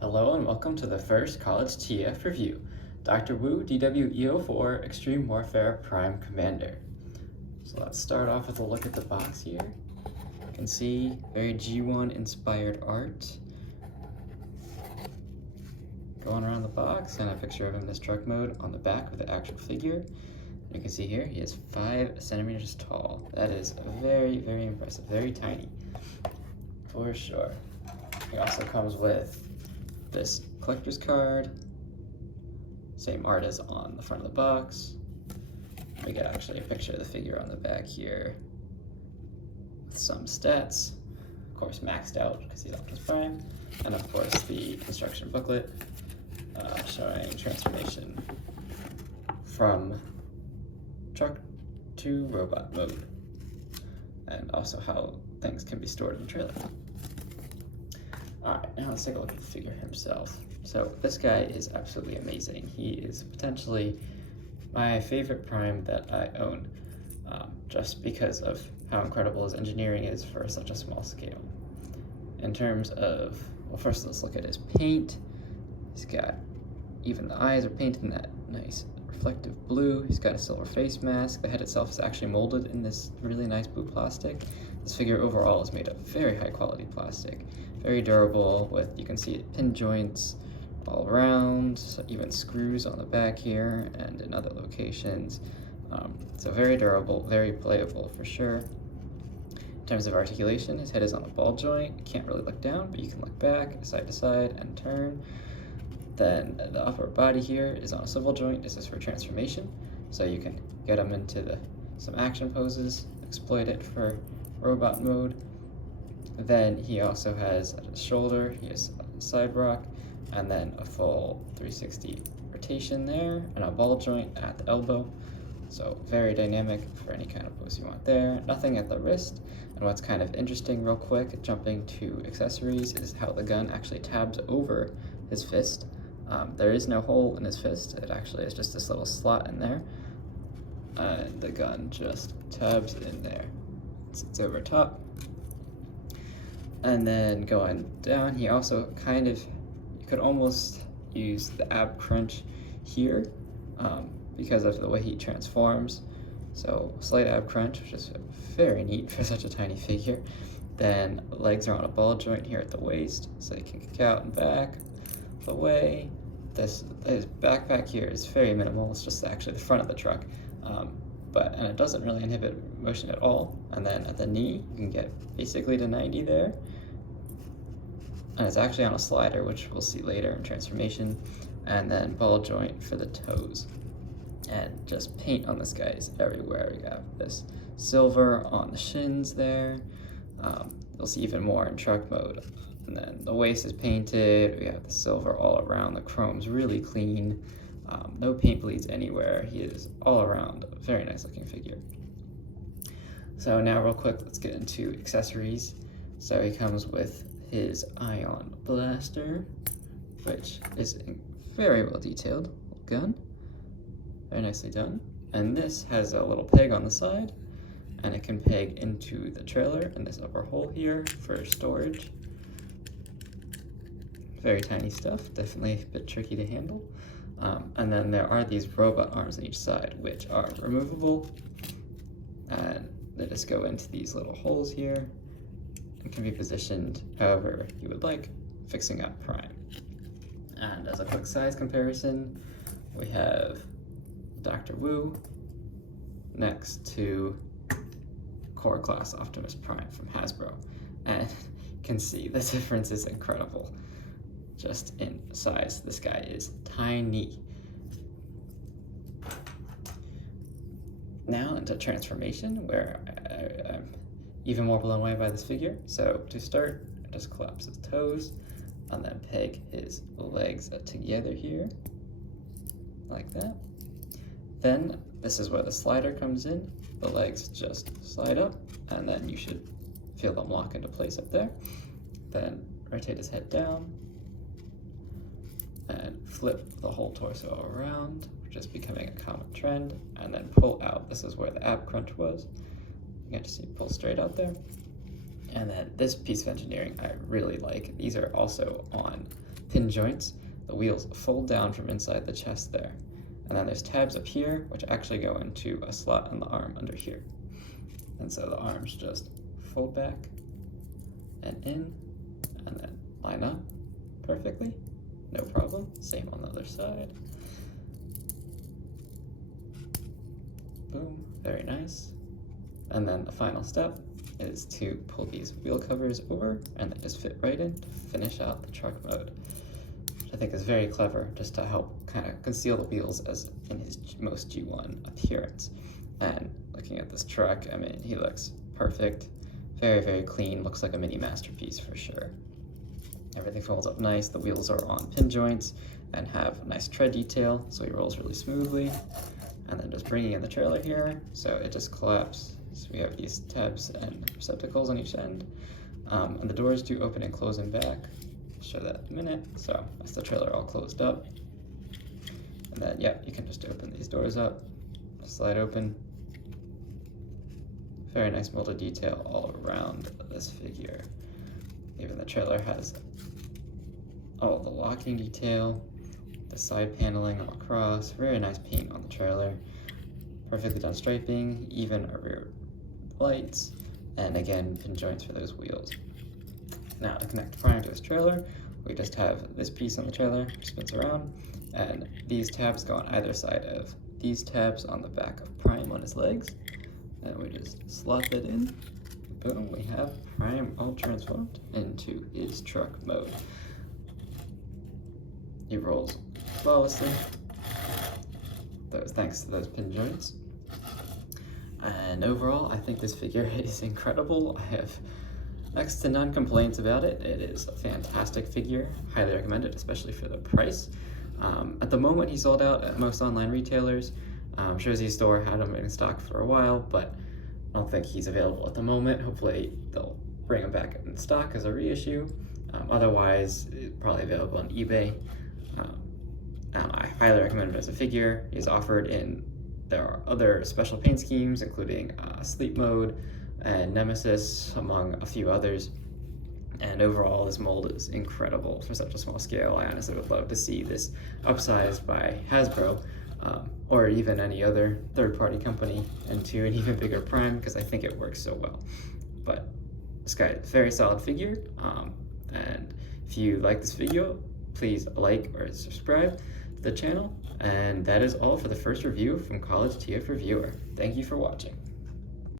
Hello and welcome to the first College TF review, Dr. Wu DW-E04 Extreme Warfare Prime Commander. So let's start off with a look at the box here. You can see very G1 inspired art going around the box, and a picture of him in this truck mode on the back with the actual figure. You can see here he is 5 centimeters tall. That is very, very impressive, very tiny for sure. He also comes with this collector's card, same art as on the front of the box. We get actually a picture of the figure on the back here with some stats, of course maxed out because he's Optimus Prime, and of course the construction booklet showing transformation from truck to robot mode, and also how things can be stored in the trailer. Alright, now let's take a look at the figure himself. So this guy is absolutely amazing. He is potentially my favorite Prime that I own, just because of how incredible his engineering is for such a small scale. In terms of, well, first let's look at his paint. He's got, even the eyes are painted in that nice reflective blue. He's got a silver face mask. The head itself is actually molded in this really nice blue plastic. This figure overall is made of very high quality plastic. Very durable, with, you can see pin joints all around, so even screws on the back here and in other locations. So very durable, very playable for sure. In terms of articulation, his head is on a ball joint. You can't really look down, but you can look back, side to side, and turn. Then the upper body here is on a swivel joint. This is for transformation, so you can get him into some action poses, exploit it for robot mode. Then he also has at his shoulder, he has a side rock, and then a full 360 rotation there, and a ball joint at the elbow. So very dynamic for any kind of pose you want there. Nothing at the wrist. And what's kind of interesting real quick, jumping to accessories, is how the gun actually tabs over his fist. There is no hole in his fist. It actually is just this little slot in there. And the gun just tabs in there. It's over top. And then going down, he also kind of, you could almost use the ab crunch here because of the way he transforms. So slight ab crunch, which is very neat for such a tiny figure. Then legs are on a ball joint here at the waist, so you can kick out and back the way. His backpack here is very minimal. It's just actually the front of the truck. And it doesn't really inhibit motion at all. And then at the knee, you can get basically to 90 there. And it's actually on a slider, which we'll see later in transformation. And then ball joint for the toes. And just paint on this guy is everywhere. We have this silver on the shins there. You'll see even more in truck mode. And then the waist is painted. We have the silver all around. The chrome's really clean. No paint bleeds anywhere. He is all around a very nice looking figure. So now real quick, let's get into accessories. So he comes with his ion blaster, which is very well detailed gun. Very nicely done. And this has a little peg on the side, and it can peg into the trailer in this upper hole here for storage. Very tiny stuff, definitely a bit tricky to handle. And then there are these robot arms on each side, which are removable, and they just go into these little holes here and can be positioned however you would like, fixing up Prime. And as a quick size comparison, we have Dr. Wu next to Core Class Optimus Prime from Hasbro, and you can see the difference is incredible. Just in size, this guy is tiny. Now into transformation, where I'm even more blown away by this figure. So to start, I just collapse his toes and then peg his legs together here, like that. Then this is where the slider comes in. The legs just slide up, and then you should feel them lock into place up there. Then rotate his head down, and flip the whole torso around, which is becoming a common trend, and then pull out. This is where the ab crunch was. You get to see pull straight out there. And then this piece of engineering I really like. These are also on pin pin joints, the wheels fold down from inside the chest there. And then there's tabs up here, which actually go into a slot in the arm under here. And so the arms just fold back and in, and then line up perfectly, no problem. Same on the other side. Boom, very nice. And then the final step is to pull these wheel covers over, and they just fit right in to finish out the truck mode, which I think is very clever, just to help kind of conceal the wheels as in his most G1 appearance. And looking at this truck, I mean, he looks perfect, very, very clean, looks like a mini masterpiece for sure. Everything folds up nice, the wheels are on pin joints and have a nice tread detail, so he rolls really smoothly. And then just bringing in the trailer here, so it just collapses. So we have these tabs and receptacles on each end. And the doors do open and close in back. I'll show that in a minute. So that's the trailer all closed up. And then, yeah, you can just open these doors up, slide open. Very nice molded detail all around this figure. Even the trailer has all the locking detail, the side paneling all across, very nice paint on the trailer, perfectly done striping, even a rear lights, and again, pin joints for those wheels. Now to connect Prime to this trailer, we just have this piece on the trailer, which spins around, and these tabs go on either side of these tabs on the back of Prime on his legs, and we just slot that in. Boom, we have Prime all transformed into his truck mode. He rolls flawlessly, thanks to those pin joints. And overall, I think this figure is incredible. I have next to none complaints about it. It is a fantastic figure, highly recommend it, especially for the price. At the moment, he's sold out at most online retailers. Jersey store had him in stock for a while, but I don't think he's available at the moment. Hopefully they'll bring him back in stock as a reissue. Otherwise, it's probably available on eBay. I highly recommend it as a figure. He's offered there are other special paint schemes, including Sleep Mode and Nemesis, among a few others. And overall, this mold is incredible for such a small scale. I honestly would love to see this upsized by Hasbro, or even any other third-party company, into an even bigger Prime, because I think it works so well. But this guy is a very solid figure, and if you like this video, please like or subscribe to the channel. And that is all for the first review from College TF Reviewer. Thank you for watching.